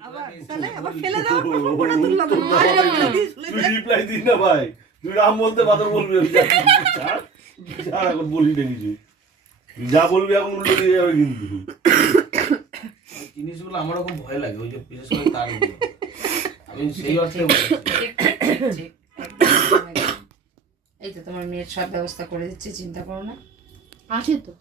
তাহলে আবার ফেলে দাও ওটা তুললাম তুই রিপ্লাই দিস না ভাই, তুই রাম বলতে বাদর বলবি এখন বলি না কিছু, যা বলবি এখন উল্টো দিয়ে যাবে কিন্তু জিনিসগুলো আমারও খুব ভয় লাগে, ওই যে বিশেষ করে তার আমি সেই অর্থে এই তো তোমার মেয়ের সব ব্যবস্থা করে দিচ্ছে, চিন্তা করো না। আছে তো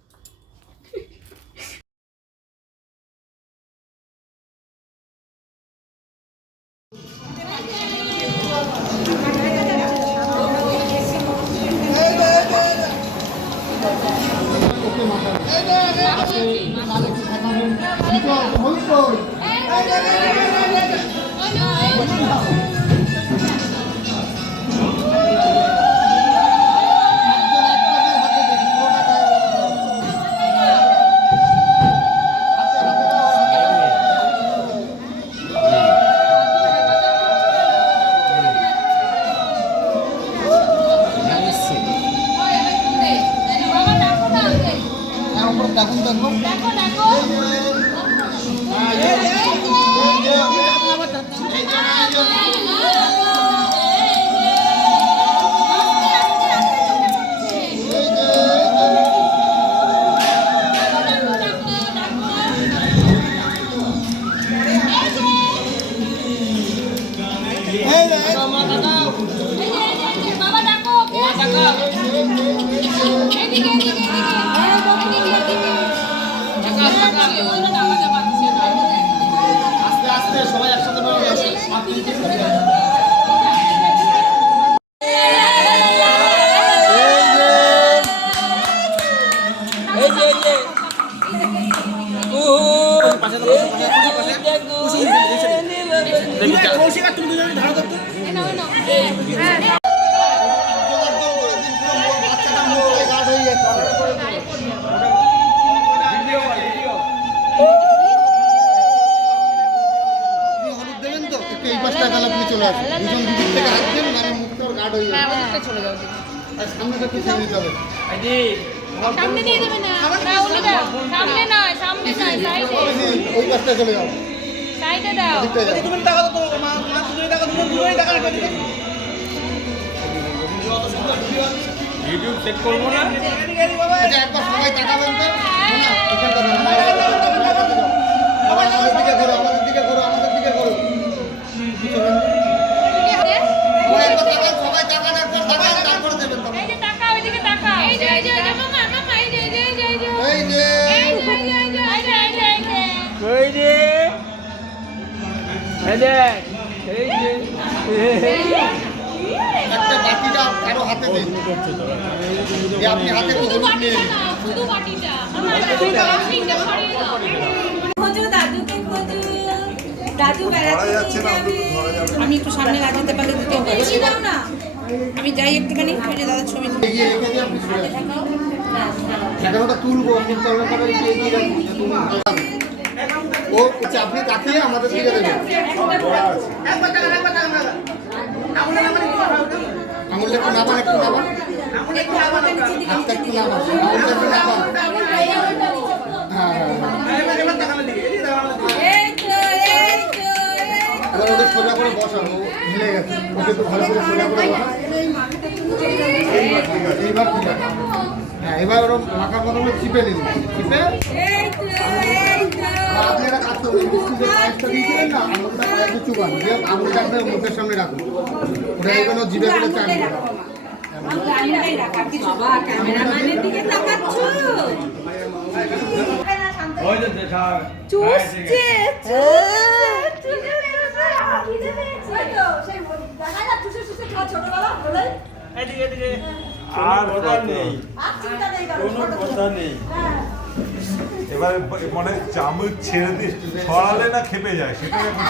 সামনে দিয়ে দেবে না, সামনে নয়, সামনে নয়, সাইডে, ওই পাশটা চলে যাও, সাইডে দাও। তুমি টাকা দাও, মা তুমি টাকা দাও, তুমি টাকা দাও। ইউটিউব চেক করবো না, আচ্ছা একবার সবাই তাকাবেন তো, না এখানটা না, আমাদের দিকে করো, আমাদের দিকে করো, আমাদের দিকে করো, সবাই তাকান, একবার তাকান, তারপরে দেবেন। এই যে টাকা, ওইদিকে টাকা, এই যে মামা, মামা, এই যে এই যে এই যে একটা বাটিটা কারো হাতে দিন, আপনি হাতে শুধু বাটিটা, প্লাস্টিকটা সরিয়ে দাও। খোঁজো দাদুকে, খোঁজো দাদু বেড়াতে যাচ্ছে না, আমি একটু সামনে লাগাতে পারলে দিতে হবে না, আমি যাই একটুখানি, ওই যে দাদার ছবি তুলে এগিয়ে রেখে দিয়ে আপনি সরে আসুন। ক্যামেরাটা তুলবো, আপনি ক্যামেরাটা এগিয়ে রাখুন, ও আপনি তাকিয়ে আমাদের দিকে দেবেন। আঙুলটা একটু নামান, একটু নামান, হাতটা একটু নামান, আঙুলটা একটু নামান। হ্যাঁ এবার ওদের সোজা করে বসানো, মিলে গেছে, ওকে একটু ভালো করে সোজা করে বসানো। এইবার ঠিক আছে, হ্যাঁ এবার ওরকম রাখার মতো চিপে নিন, চিপে আপনি একটা কাজ করবেন, বিস্কুটের পায়েসটা দিয়েছিলেন না, আঙুলটা পায়েসে চুবান, দিয়ে আঙুলটা আপনার মুখের সামনে রাখুন, ওটা এগুলো জিভে করে চান আর কথা নেই, কোনো কথা নেই। এবার মানে চামচ ছেড়ে দিয়ে ছড়ালে না খেপে যায়, সেটা এখন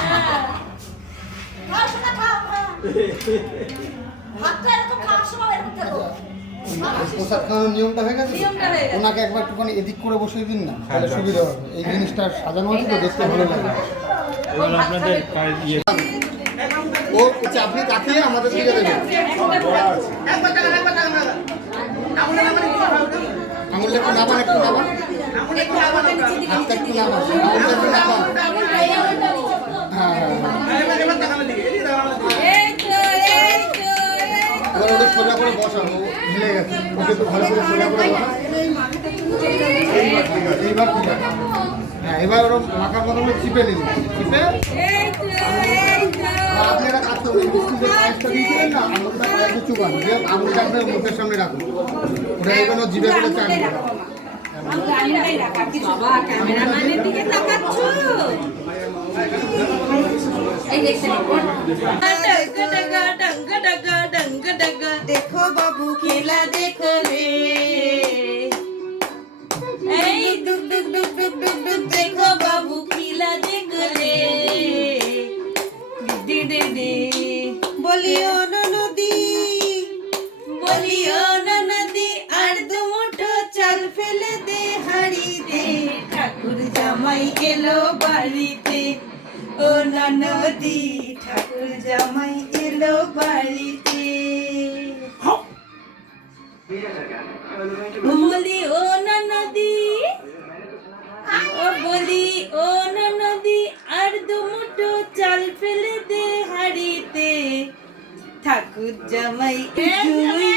প্রসাদ খাওয়ানোর নিয়মটা হয়ে গেছে, ওনাকে একবার একটুখানি এদিক করে বসিয়ে দিন না, তাহলে সুবিধা হবে। এই জিনিসটা সাজানো আছে তো, দেখতে ভালো লাগে। এবার আপনাদের ও আপনি তাকিয়ে আমাদের দিকে দেবেন। আঙুলটা একটু নামান, একটু নামান, হাতটা একটু নামান, আঙুলটা একটু নামান। হ্যাঁ একটু ভালো করে সোজা করে বসা। এইবার ঠিক আছে। হ্যাঁ, এবার ওরকম মাখার মতো করে চিপে নিন, চিপে আপনি একটা কাজ করুন, বিস্কুটের পায়েসটা দিয়েছিলেন না, আঙুলটা পায়েসে চুবান, দিয়ে আঙুলটা আপনার মুখের সামনে রাখুন, ওটা এখানে জিভে করে চান। বাবা ক্যামেরাম্যানের দিকে তাকাচ্ছ এই দেখছেন देखो बाबू खेला देखो रे এই ডুক ডুক ডুক ডুক ডুক ডুক देखो बाबू खेला देखो रे दे दे दे বলিও না নদী বলিও না নদী আর দুমুঠো চাল ফেলে দে হাড়িতে ঠাকুর জামাই এলো বাড়িতে ও না নদী ঠাকুর জামাই এলো বাড়িতে বলি ও না নদী ও বলি ও না নদী আর দুমুঠো চাল ফেলে দে হাড়িতে ঠাকুর জামাই জুই